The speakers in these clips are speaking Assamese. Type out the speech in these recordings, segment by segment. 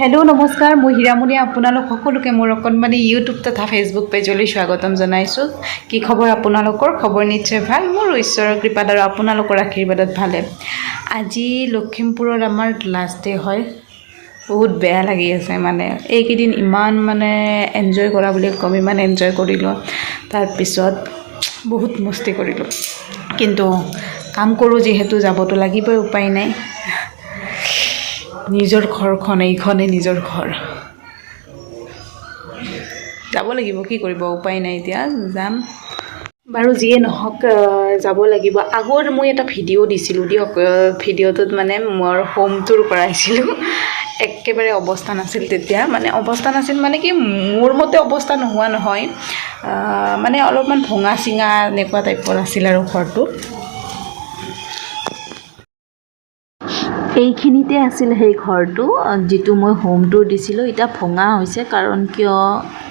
হেল্ল' নমস্কাৰ, মই হীৰামণি। আপোনালোক সকলোকে মোৰ অকণমানি ইউটিউব তথা ফেচবুক পেজলৈ স্বাগতম জনাইছোঁ। কি খবৰ আপোনালোকৰ? খবৰ নিশ্চয় ভাল। মোৰ ঈশ্বৰৰ কৃপাত আৰু আপোনালোকৰ আশীৰ্বাদত ভালে। আজি লখিমপুৰত আমাৰ লাষ্ট ডে হয়। বহুত বেয়া লাগি আছে। এইকেইদিন ইমান এনজয় কৰা বুলি ক'ম, ইমান এনজয় কৰিলোঁ। তাৰপিছত বহুত মস্তি কৰিলোঁ, কিন্তু কাম কৰোঁ যিহেতু যাবতো লাগিবই, উপায় নাই। নিজৰ ঘৰখন, এইখনে নিজৰ ঘৰ, যাব লাগিব। কি কৰিব, উপায় নাই। এতিয়া যাম বাৰু, যিয়ে নহওক যাব লাগিব। আগৰ মই এটা ভিডিঅ' দিছিলোঁ দিয়ক, ভিডিঅ'টোত মোৰ হোম টুৰ কৰাইছিলোঁ। একেবাৰে অৱস্থা নাছিল তেতিয়া, অৱস্থা নাছিল কি, মোৰ মতে অৱস্থা নোহোৱা নহয়, অলপমান ভঙা চিঙা এনেকুৱা টাইপৰ আছিল আৰু ঘৰটো। এইখিনিতে আছিল সেই ঘৰটো, যিটো মই হোম টুৰ দিছিলোঁ। এতিয়া ভঙা হৈছে, কাৰণ কিয়,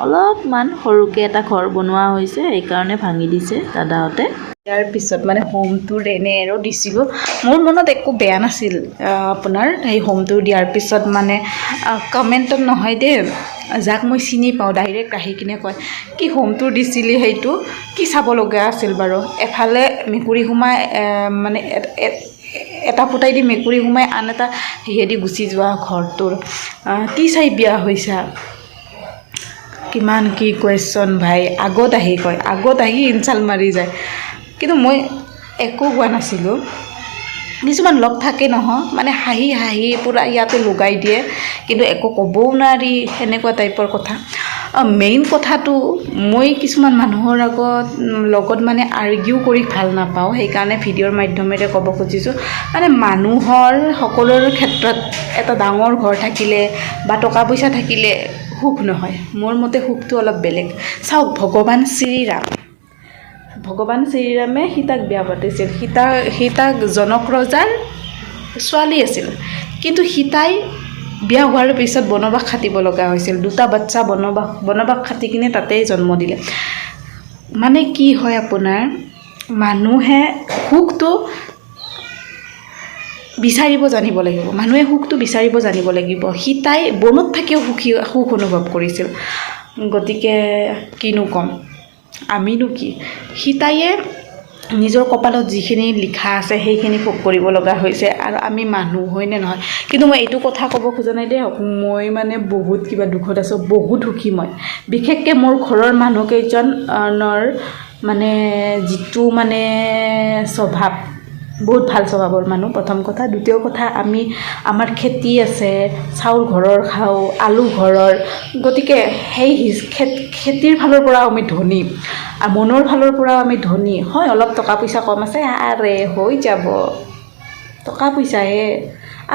অলপমান সৰুকৈ এটা ঘৰ বনোৱা হৈছে, সেইকাৰণে ভাঙি দিছে দাদাহঁতে। ইয়াৰ পিছত হোম টুৰ এনে আৰু দিছিলোঁ। মোৰ মনত একো বেয়া নাছিল। আপোনাৰ সেই হোম টুৰ দিয়াৰ পিছত কমেণ্টত নহয় দেই, যাক মই চিনি পাওঁ ডাইৰেক্ট আহি কিনে কয়, কি হোম টুৰ দিছিলি, সেইটো কি চাব লগা আছিল বাৰু? এফালে মেকুৰী সোমাই এটা ফুটাই দি মেকুৰী সোমাই আন এটা হেৰি গুচি যোৱা ঘৰটোৰ কি চাই বিয়া হৈছা? কিমান কি কুৱেশ্যন ভাই। আগত আহি কয়, আগত আহি ইনচাল্ট মাৰি যায়। কিন্তু মই একো কোৱা নাছিলোঁ। কিছুমান লগ থাকে নহয়, হাঁহি হাঁহি পূৰা ইয়াতে লগাই দিয়ে, কিন্তু একো ক'বও নোৱাৰি, সেনেকুৱা টাইপৰ কথা। মেইন কথাটো, মই কিছুমান মানুহৰ লগত আৰ্গিউ কৰি ভাল নাপাওঁ। সেইকাৰণে ভিডিঅ'ৰ মাধ্যমেৰে ক'ব খুজিছোঁ, মানুহৰ সকলোৰে ক্ষেত্ৰত এটা ডাঙৰ ঘৰ থাকিলে বা টকা পইচা থাকিলে সুখ নহয়। মোৰ মতে সুখটো অলপ বেলেগ। চাওক, ভগৱান শ্ৰীৰামে সীতাক বিয়া পাতিছিল। সীতাক জনক ৰজাৰ ছোৱালী আছিল, কিন্তু সীতাই বিয়া হোৱাৰ পিছত বনবাস খাটিব লগা হৈছিল। দুটা বাচ্চা বনবাস খাটি কিনে তাতেই জন্ম দিলে। কি হয় আপোনাৰ, মানুহে সুখটো বিচাৰিব জানিব লাগিব। মানুহে সুখটো বিচাৰিব জানিব লাগিব। সীতাই বনত থাকিও সুখ অনুভৱ কৰিছিল। গতিকে কিনো ক'ম, আমিনো কি। সীতায়ে নিজৰ কপালত যিখিনি লিখা আছে সেইখিনি ভোগ কৰিব লগা হৈছে, আৰু আমি মানুহ, হয়নে নহয়? কিন্তু মই এইটো কথা ক'ব খোজা নাই দেই, মই বহুত কিবা দুখত আছোঁ, বহুত সুখী মই। বিশেষকৈ মোৰ ঘৰৰ মানুহকেইজনৰ যিটো স্বভাৱ, বহুত ভাল স্বভাৱৰ মানুহ, প্ৰথম কথা। দ্বিতীয় কথা, আমাৰ খেতি আছে, চাউল ঘৰৰ খাওঁ, আলু ঘৰৰ। গতিকে সেই খেতিৰ ফালৰ পৰাও আমি ধনী, আৰু মনৰ ফালৰ পৰাও আমি ধনী। হয়, অলপ টকা পইচা কম আছে, আৰে হৈ যাব, টকা পইচাহে।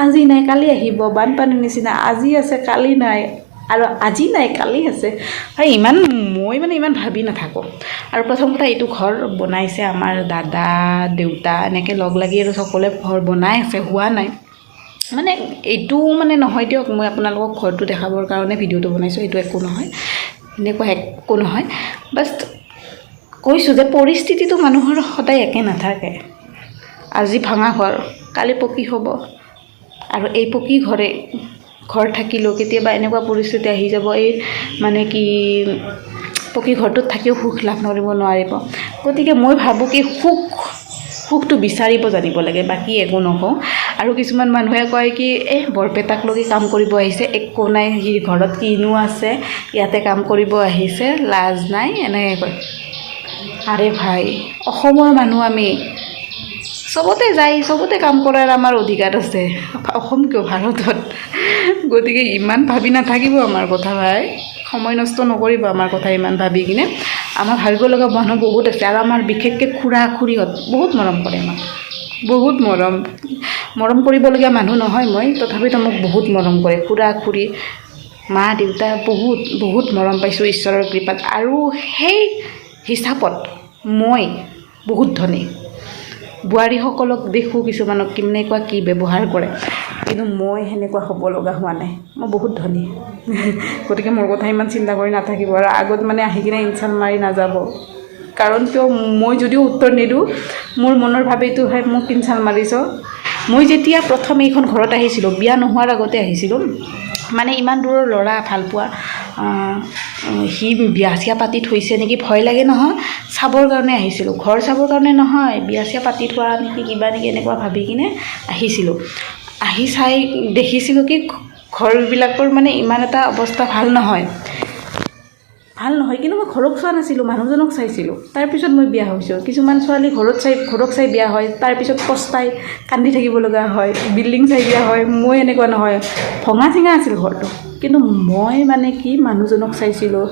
আজি নাই কালি আহিব, বানপানীৰ নিচিনা। আজি আছে কালি নাই, আৰু আজি নাই কালি আছে। মই ইমান ভাবি নাথাকোঁ। আৰু প্ৰথম কথা, এইটো ঘৰ বনাইছে আমাৰ দাদা, দেউতা, এনেকৈ লগ লাগি আৰু সকলোৱে ঘৰ বনাই আছে, হোৱা নাই। এইটো নহয় দিয়ক, মই আপোনালোকক ঘৰটো দেখাবৰ কাৰণে ভিডিঅ'টো বনাইছোঁ, এইটো একো নহয়, এনেকুৱা একো নহয়। বাছ কৈছোঁ যে পৰিস্থিতিটো মানুহৰ সদায় একে নাথাকে। আজি ভাঙা ঘৰ, কালি পকী হ'ব, আৰু এই পকী ঘৰ থাকিলেও কেতিয়াবা এনেকুৱা পৰিস্থিতি আহি যাব, পকী ঘৰটোত থাকিও সুখ লাভ কৰিব নোৱাৰিব। গতিকে মই ভাবোঁ কি, সুখটো বিচাৰিব জানিব লাগে, বাকী একো নকওঁ। আৰু কিছুমান মানুহে কয় কি, বৰপেটাক লগি কাম কৰিব আহিছে, একো নাই, সি ঘৰত কিনো আছে, ইয়াতে কাম কৰিব আহিছে, লাজ নাই, এনেকৈ কয়। আৰে ভাই, অসমৰ মানুহ আমি, চবতে চবতে কাম কৰাৰ আমাৰ অধিকাৰ আছে। অসম কিয়, ভাৰতত। গতিকে ইমান ভাবি নাথাকিব আমাৰ কথা ভাই, সময় নষ্ট নকৰিব আমাৰ কথা ইমান ভাবি কিনে। আমাৰ ভাবিব লগা মানুহ বহুত আছে, আৰু আমাৰ বিশেষকৈ খুড়াহঁত বহুত মৰম কৰে আমাক, বহুত মৰম কৰিবলগীয়া মানুহ নহয় মই, তথাপিতো মোক বহুত মৰম কৰে। খুড়া-খুড়ী, মা দেউতা, বহুত মৰম পাইছোঁ ঈশ্বৰৰ কৃপাত। আৰু সেই হিচাপত মই বহুত ধনী। বোৱাৰীসকলক দেখোঁ কিছুমানক কেনেকুৱা কি ব্যৱহাৰ কৰে, কিন্তু মই সেনেকুৱা হ'ব লগা হোৱা নাই, মই বহুত ধনী। গতিকে মোৰ কথা ইমান চিন্তা কৰি নাথাকিব, আৰু আগত আহি কিনে ইনচাল্ট মাৰি নাযাব। কাৰণ কিয়, মই যদিও উত্তৰ নিদিওঁ, মোৰ মনৰ ভাৱেইটো হয়, মোক ইনচাল্ট মাৰিছ। মই যেতিয়া প্ৰথম এইখন ঘৰত আহিছিলোঁ, বিয়া নোহোৱাৰ আগতে আহিছিলোঁ, মানে ইমান দূৰৰ ল'ৰা ভালপোৱা সি বিয়া চিয়া পাতি থৈছে নেকি ভয় লাগে নহয় চাবৰ কাৰণে আহিছিলোঁ ঘৰ চাবৰ কাৰণে নহয় বিয়া চিয়া পাতি থোৱা নেকি কিবা নেকি এনেকুৱা ভাবি কিনে আহিছিলোঁ আহি চাই দেখিছিলোঁ কি ঘৰবিলাকৰ মানে ইমান এটা অৱস্থা ভাল নহয় কিন্তু মই ঘৰক চোৱা নাছিলোঁ মানুহজনক চাইছিলোঁ তাৰপিছত মই বিয়া হৈছোঁ কিছুমান ছোৱালী ঘৰক চাই বিয়া হয় তাৰপিছত পস্তাই কান্দি থাকিব লগা হয় বিল্ডিং চাই বিয়া হয় মই এনেকুৱা নহয় ভঙা চিঙা আছিল ঘৰটো কিন্তু মই মানে কি মানুহজনক চাইছিলোঁ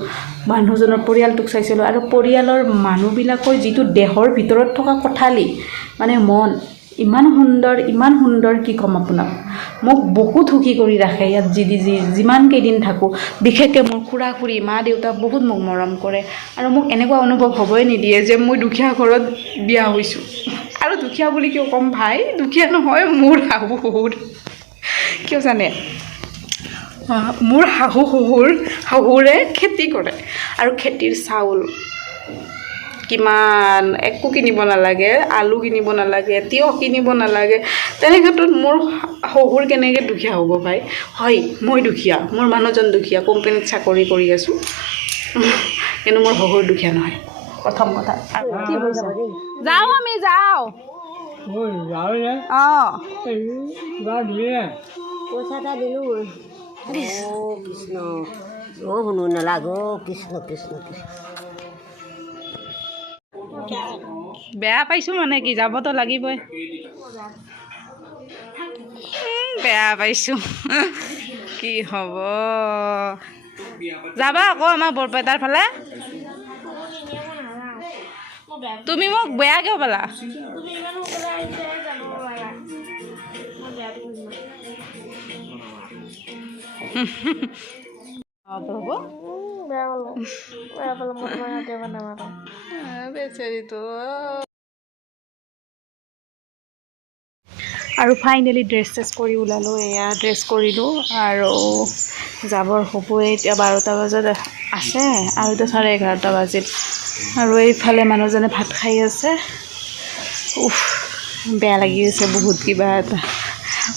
মানুহজনৰ পৰিয়ালটোক চাইছিলোঁ আৰু পৰিয়ালৰ মানুহবিলাকৰ যিটো দেহৰ ভিতৰত থকা কোঠালি মানে মন ইমান সুন্দৰ কি ক'ম আপোনাক মোক বহুত সুখী কৰি ৰাখে ইয়াত যিমান কেইদিন থাকোঁ বিশেষকৈ মোৰ খুৰা খুৰী মা দেউতা বহুত মোক মৰম কৰে আৰু মোক এনেকুৱা অনুভৱ হ'বই নিদিয়ে যে মই দুখীয়া ঘৰত বিয়া হৈছোঁ আৰু দুখীয়া বুলি কিয় ক'ম ভাই দুখীয়া নহয় মোৰ শাহু শহুৰ কিয় জানে মোৰ শাহুৰে খেতি কৰে আৰু খেতিৰ চাউল কিমান একো কিনিব নালাগে আলু কিনিব নালাগে তিয়হ কিনিব নালাগে তেনে ক্ষেত্ৰত মোৰ শহুৰ কেনেকৈ দুখীয়া হ'ব ভাই হয় মই দুখীয়া মোৰ মানুহজন দুখীয়া কোম্পানীত চাকৰি কৰি আছোঁ কিন্তু মোৰ শহুৰ দুখীয়া নহয় প্ৰথম কথা কি হৈছে যাওঁ আমি যাওঁ অঁ পইচা এটা দিলোঁ কৃষ্ণ শুনো নালাগ কৃষ্ণ বেয়া পাইছোঁ মানে কি যাবতো লাগিবই বেয়া পাইছোঁ কি হ'ব যাবা আকৌ আমাৰ বৰপেটাৰ ফালে তুমি মোক বেয়া কিয় পালা বেচাৰীটো আৰু ফাইনেলি ড্ৰেছ কৰি ওলালোঁ এয়া ড্ৰেছ কৰিলোঁ আৰু যাবৰ হ'বই এতিয়া 12টা বজাত আছে আৰু এতিয়া 11:30 বাজিল আৰু এইফালে মানুহজনে ভাত খাই আছে বেয়া লাগি আছে বহুত কিবা এটা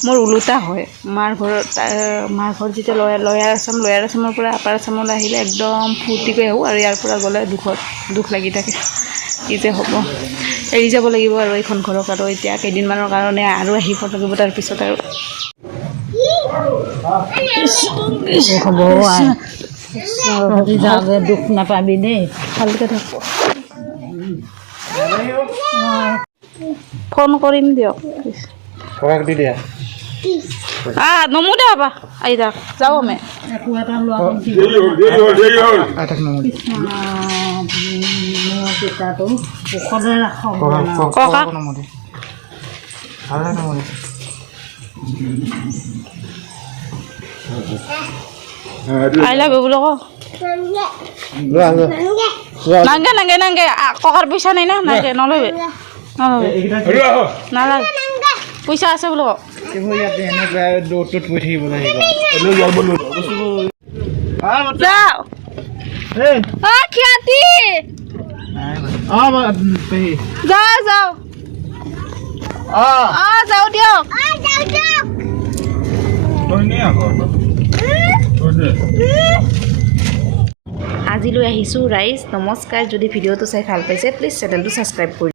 মোৰ ওলোটা হয় মাৰ ঘৰত যেতিয়া লয়াৰ আছামৰ পৰা আপাৰ আছামলৈ আহিলে একদম ফূৰ্তিকৈ আহোঁ আৰু ইয়াৰ পৰা গ'লে দুখ লাগি থাকে কি যে হ'ব এৰি যাব লাগিব আৰু এইখন ঘৰক আৰু এতিয়া কেইদিনমানৰ কাৰণে আৰু আহিব লাগিব তাৰপিছত আৰু যাওঁগে দুখ নাপাবি দেই ভালকৈ থাকোঁ ফোন কৰিম দিয়ক দি দিয়া নমো দে বাবা আহি যাওক যাওঁ আমি আই লাভ ইউ বোলো ক নাংগে ককাৰ পইচা নাই না নাংগে নল'বি নালাগে পইচা আছে বোলো যাওঁ দিয়ক আজিলৈ আহিছোঁ ৰাইজ নমস্কাৰ যদি ভিডিঅ'টো চাই ভাল পাইছে প্লিজ চেনেলটো ছাবস্ক্ৰাইব কৰি